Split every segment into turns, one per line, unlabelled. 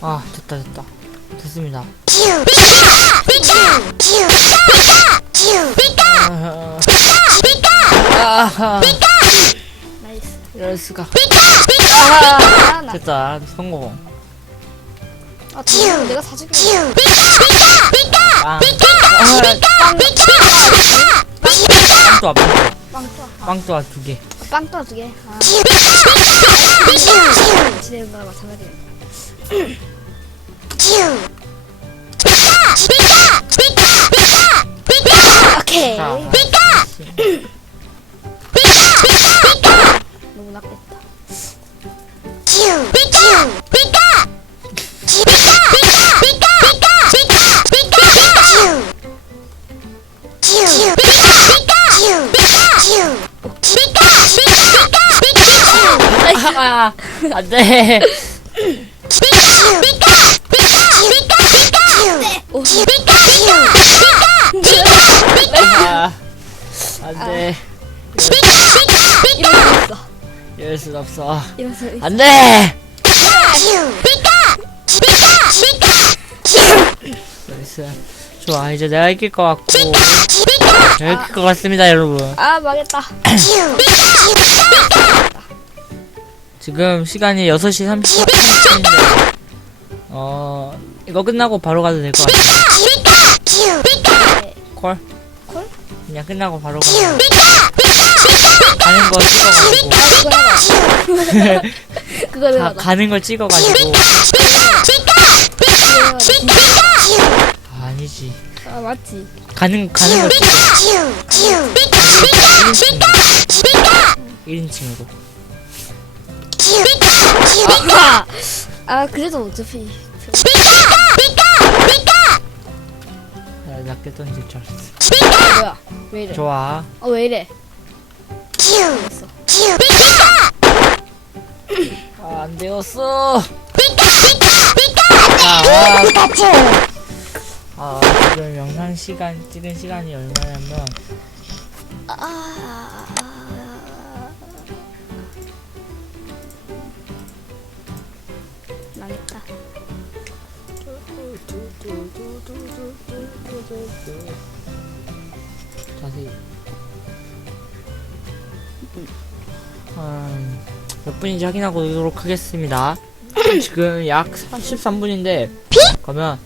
아 됐다 됐다 됐습니다 아하
나이스.
이럴 수가
아, 나.
됐다 성공
아, 도 내가 사줄게.
빵빵 또아
빵 또. 아,
빵 또아 두개
빵또두 개. 아. 지내는 거랑 마찬가지네.
아, 안 돼 순 없어
수 있어.
안돼 나이스 좋아 이제 내가 이길 것 같고 내가 이길 것 같습니다 여러분
아, 망했다.
지금 시간이 6시 30, 30분인데 어 이거 끝나고 바로 가도 될 것 같아요
네.
콜?
콜?
그냥 끝나고 바로 가요 가는 거 찍어가지고
아, 그거
가. 가는 걸 찍어가지고. 아, 아니지
아, 맞지.
가는 가는 걸 찍어 1인칭으로
아, 아, 그래도 어차피.
아, 낮게 던질 줄 알았어
아, 뭐야? 왜 이래?
좋아
어, 왜 이래? 됐어.
아, 안 되었어 아, 아, 지금 영상 시간 찍은 시간이 얼마냐면
아, 망했다.
자세히 음, 몇 분인지 확인하고 오도록 하겠습니다 지금 약 33분인데 그러면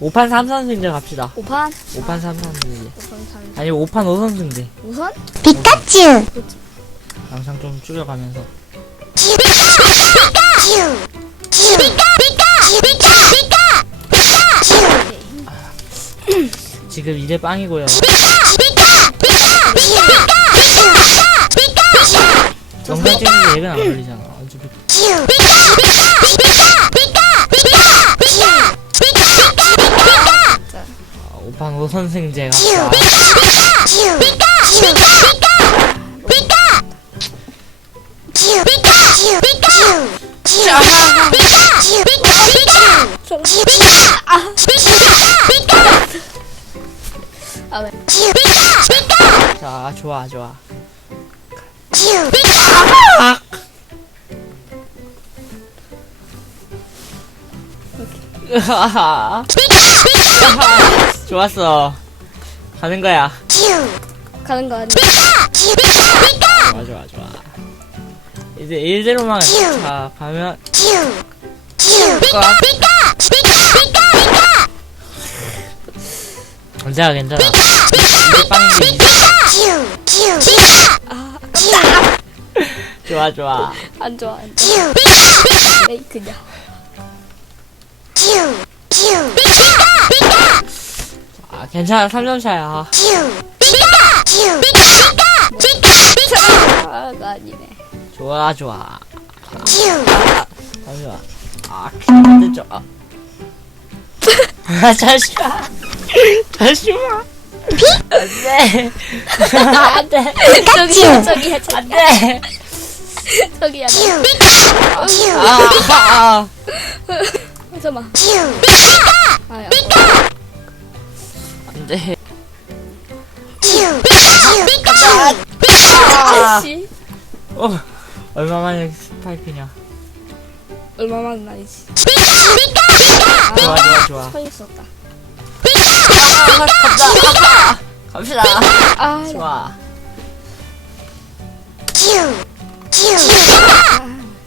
5판 3선승제 갑시다
5판?
5판 3선승제
5판 3.
아니 5판 5선승제
우선?
영상 좀 줄여가면서 지금 2대 빵이고요. 영상 찍는데 얘는 안 걸리잖아. 어차피
자,
아, 5판 5선승제 갑시다.
아, 왜?
자 좋아 좋아 으하하. 좋았어 가는 거야
가는 거 아니야?
좋아 좋아 좋아 이제 1대로만 자 가면 괜 찮아 괜찮아 빵인데 이제 좋아 좋아
안 좋아, 안 좋아. 에이, 그냥.
아 괜찮아 3점 차야
아, 가 아니네.
좋아 좋아 잠시만 아 됐죠 아 아, 잠시만 잠시만 안돼. 안돼.
저기야, 저기야, 저기야.
안돼.
저기야.
아, 아,
잠깐만. 아, 야.
안돼.
아씨.
어 얼마만에 스파이크냐?
얼마만 나이지.
좋아 좋아 좋아.
서 있었다.
아, 갑시다. 갑시다.
아, 야.
좋아.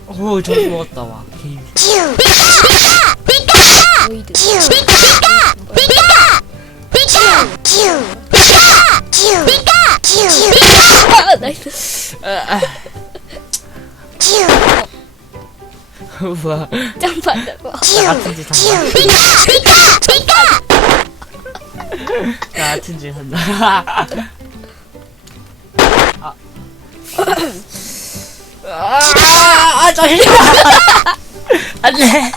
오 점수 먹었다 와. 게임.
오이드. 아, 나이스.
아, 아. 우와.
점프한다고.
나 같은 짓 한다. 나 같은 짓 한다. 아. 아, 아, 잠시만. 안 돼.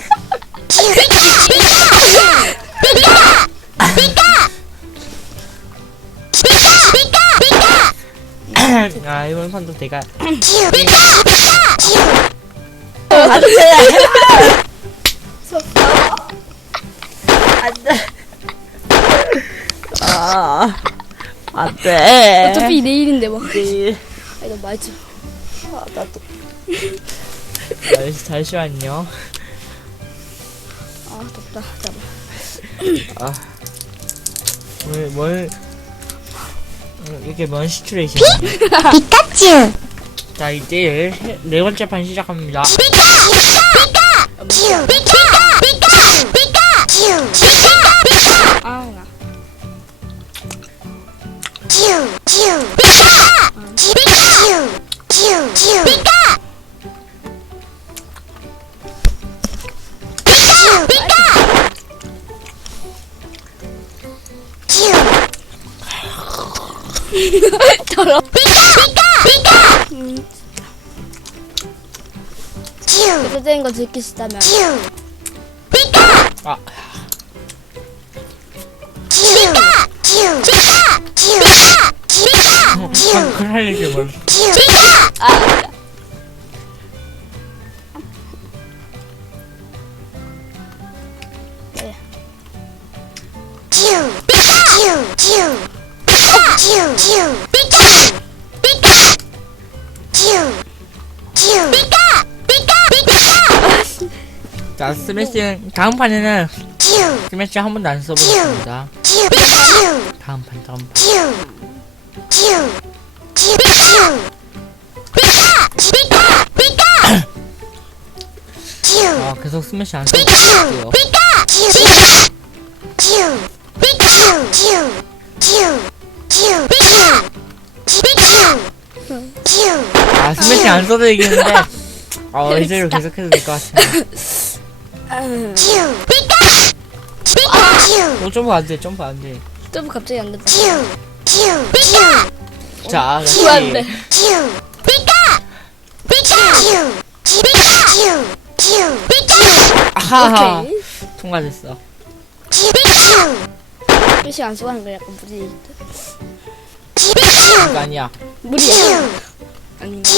아, 이번 판도 내가. 안 돼. 안 돼. 아, 안 돼.
어차피 내일인데 뭐.
네.
아, 이거 맞죠.
아, 나도. 잠시, 잠시만요.
아, 덥다. 잠깐.
아. 뭘, 뭘. 음, 이게 뭔 시츄레이션?
피카츄
자, 이제 네 번째 판 시작합니다.
아, 나. 더러. 음. 그래서 된거 즐기시다면
아, 방금 할 얘기 뭘.
아.
자, 스매시, 다음 판에는 스매시 한 번도 안 써보겠습니다. 다음 판, 다음 판. 아, 계속 스매시 안 써볼게요. 아, 스매시 안 써도 이기는데, 어, 이대로 계속해도 될 것 같아요. 어, 점프 안 돼, 점프 안 돼.
좀 갑자기 안 된다.
자,
이거 안 돼.
아하,
오케이.
통과됐어.
표시 안 쓰고 하는 거 약간 무리.
이거 아니야.
무리야. 아닌가?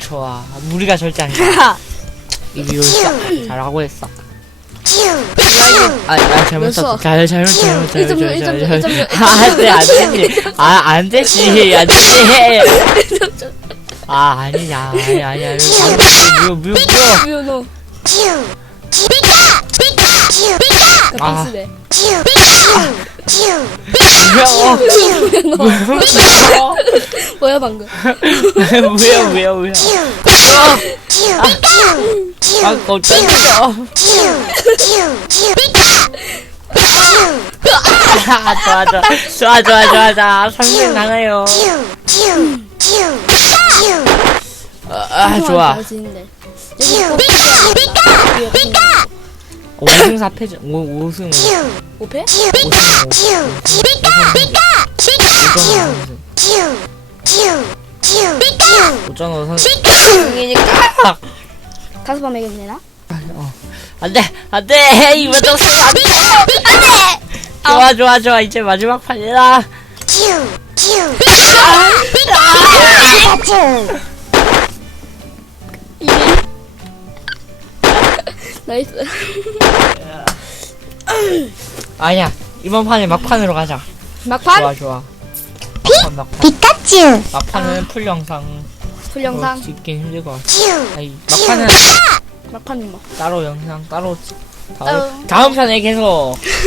좋아. 무리가 절대 아니야. 이거 써. 잘하고 했어. 아, 아 잘못
몇
썼어.
써?
잘, 잘못, 잘못, 잘못, 잘못.
일점 줄,
아, 안 돼, 안 되지. 아, 안 되지. 안 되지. 아, 아니야. 아니, 아니야. 무효, 무효, 무효.
무효 너.
아.
비스네.
무효. 무효.
뭐야 방금?
무효, 무효, 무효. 아. 아, 좋아, 좋아. 좋아, 좋아, 좋아, 좋아. 상승 나가요. 아, 좋아.
잘하시는데. 여기 뽑히지 않는다.
5승 4패전. 5, 5승.
5패?
5승 5. 5.5 선수. 승이니까.
가서 밤에 겠내나
안 돼, 안 돼. 이번 좀 쓰면 안 돼. 안 돼. 좋아, 좋아, 좋아. 이제 마지막 판이다.
나이스.
아니야 이번 판에 막판으로 가자.
막판?
좋아 좋아. 막판 막판.
피카츄.
막판은 풀 영상.
풀 영상.
어, 찍긴 힘들 것 같아. 아이 막판은
막판이 뭐.
따로 영상 따로 찍-
어.
다음, 다음 판에 계속